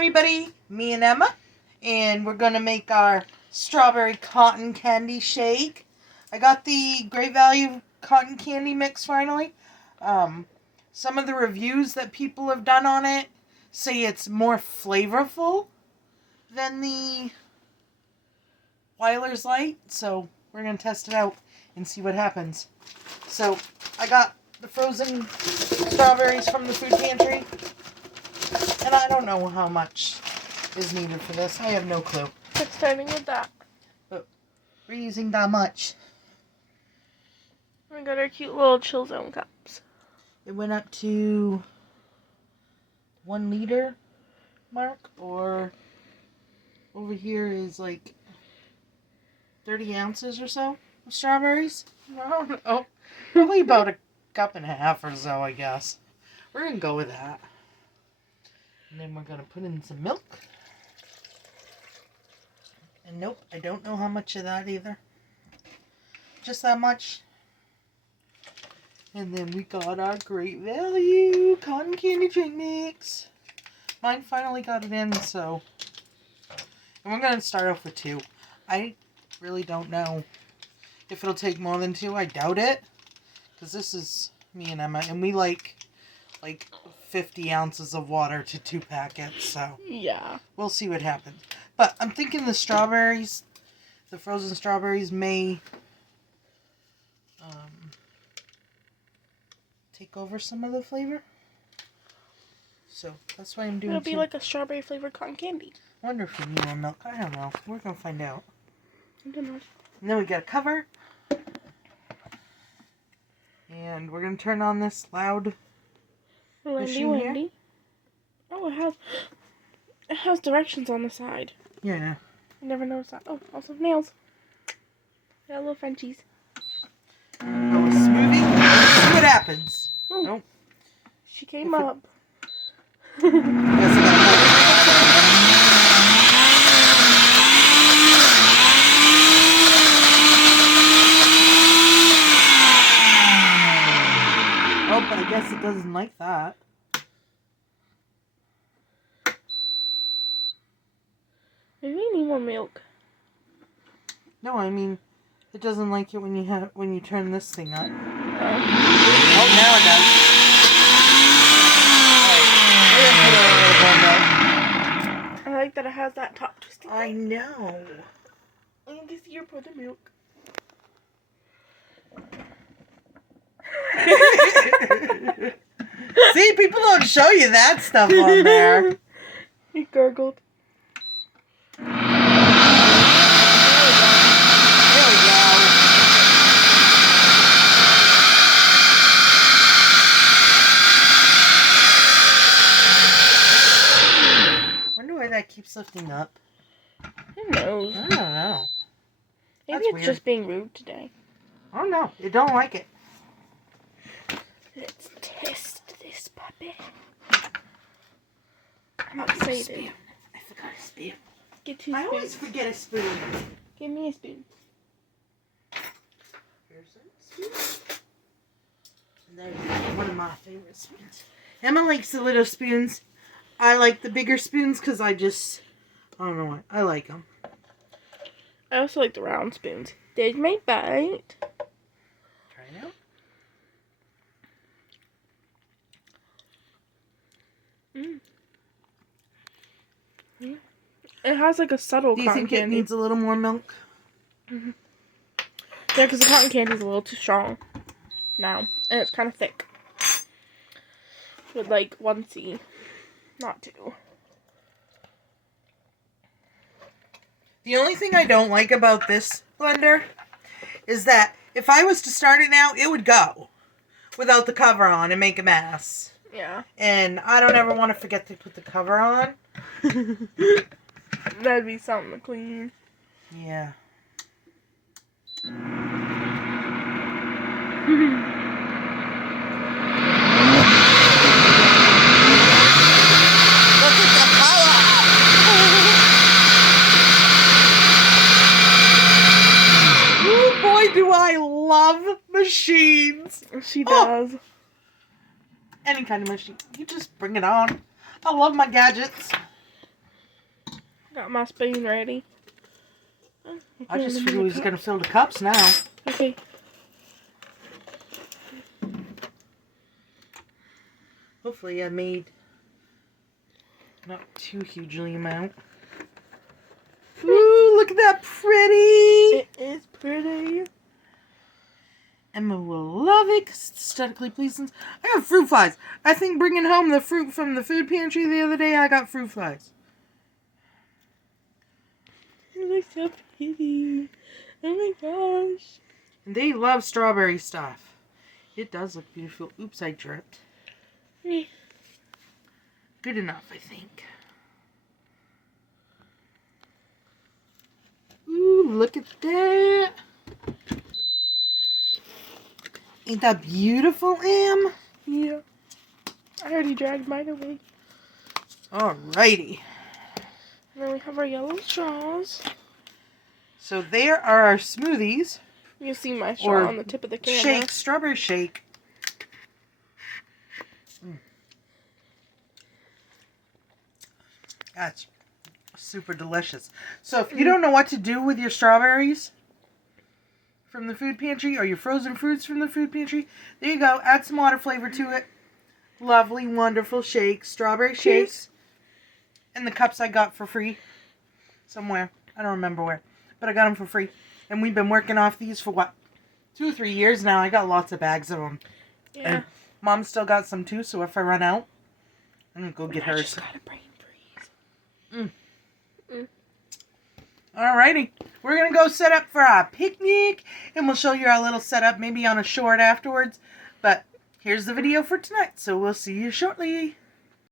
everybody, me and Emma, and we're going to make our strawberry cotton candy shake. I got the Great Value cotton candy mix finally. Some of the reviews that people have done on it say it's more flavorful than the Weiler's Light, so we're going to test it out and see what happens. So, I got the frozen strawberries from the food pantry, and I don't know how much is needed for this. I have no clue. It's starting with that. But we're using that much. We got our cute little chill zone cups. It went up to 1 liter mark, or over here is like 30 ounces or so of strawberries. I don't know. Probably about a cup and a half or so, I guess. We're going to go with that. And then we're going to put in some milk. And nope, I don't know how much of that either. Just that much. And then we got our Great Value cotton candy drink mix. Mine finally got it in, so. And we're going to start off with 2. I really don't know if it'll take more than 2. I doubt it. Because this is me and Emma, and we like 50 ounces of water to 2 packets, so. Yeah. We'll see what happens. But I'm thinking the strawberries, the frozen strawberries may take over some of the flavor. So that's why I'm doing It'll be 2. like a strawberry flavored cotton candy. I wonder if we need more milk. I don't know. We're going to find out. I don't know. And then we got a cover. And we're going to turn on this loud machine here. Oh, it has directions on the side. Yeah. I never noticed that. Oh, also nails. Yeah, little Frenchies. Oh, we're smoothing. Let's see what happens. Oh. Nope. She came up. Oh, but I guess it doesn't like that. Maybe we need more milk. No, I mean, it doesn't like it when you turn this thing up. Oh, Oh, now it does. Alright, I like that it has that top twisty thing. I know. I can just here pour the milk. See, people don't show you that stuff on there. He gurgled. There we go. Wonder why that keeps lifting up. Who knows? I don't know. Maybe That's it's weird. just being rude today. I don't know. It don't like it. Let's test this puppy. I'm Oh, excited. spoon. I forgot a spoon. Get 2 I spoons. always forget a spoon. Give me a spoon. Here's a spoon. And there's one of my favorite spoons. Emma likes the little spoons. I like the bigger spoons because I don't know why. I like them. I also like the round spoons. There's my bite. Try it out. Yeah. It has like a subtle Do you cotton think it candy. needs a little more milk? Yeah, because the cotton candy is a little too strong now. And it's kind of thick. Would like 1C, not 2. The only thing I don't like about this blender is that if I was to start it now, it would go without the cover on and make a mess. Yeah. And I don't ever want to forget to put the cover on. That'd be something to clean. Yeah. Look at the power! Oh boy, do I love machines! She does. Any kind of machine. You just bring it on. I love my gadgets. Got my spoon ready. I just figured we was gonna fill the cups now. Okay. Hopefully I made not too hugely amount. Ooh, look at that pretty! It is pretty. Emma will love it 'cause it's aesthetically pleasing. I got fruit flies. I think bringing home the fruit from the food pantry the other day, I got fruit flies. It looks so pretty. Oh my gosh. And they love strawberry stuff. It does look beautiful. Oops, I dripped. Yeah. Good enough, I think. Ooh, look at that. Ain't that beautiful, Em? Yeah. I already dragged mine away. Alrighty. And then we have our yellow straws. So there are our smoothies. You can see my straw on the tip of the camera. Shake, strawberry shake. That's super delicious. So if you don't know what to do with your strawberries from the food pantry or your frozen fruits from the food pantry, there you go. Add some water flavor to it. Lovely, wonderful shake. Strawberry shakes. And the cups I got for free somewhere. I don't remember where. But I got them for free. And we've been working off these for what? 2 or 3 years now. I got lots of bags of them. Yeah. And Mom still got some too, so if I run out, I'm going to go get hers. I just got a brain freeze. Alrighty. We're going to go set up for our picnic. And we'll show you our little setup maybe on a short afterwards. But here's the video for tonight. So we'll see you shortly.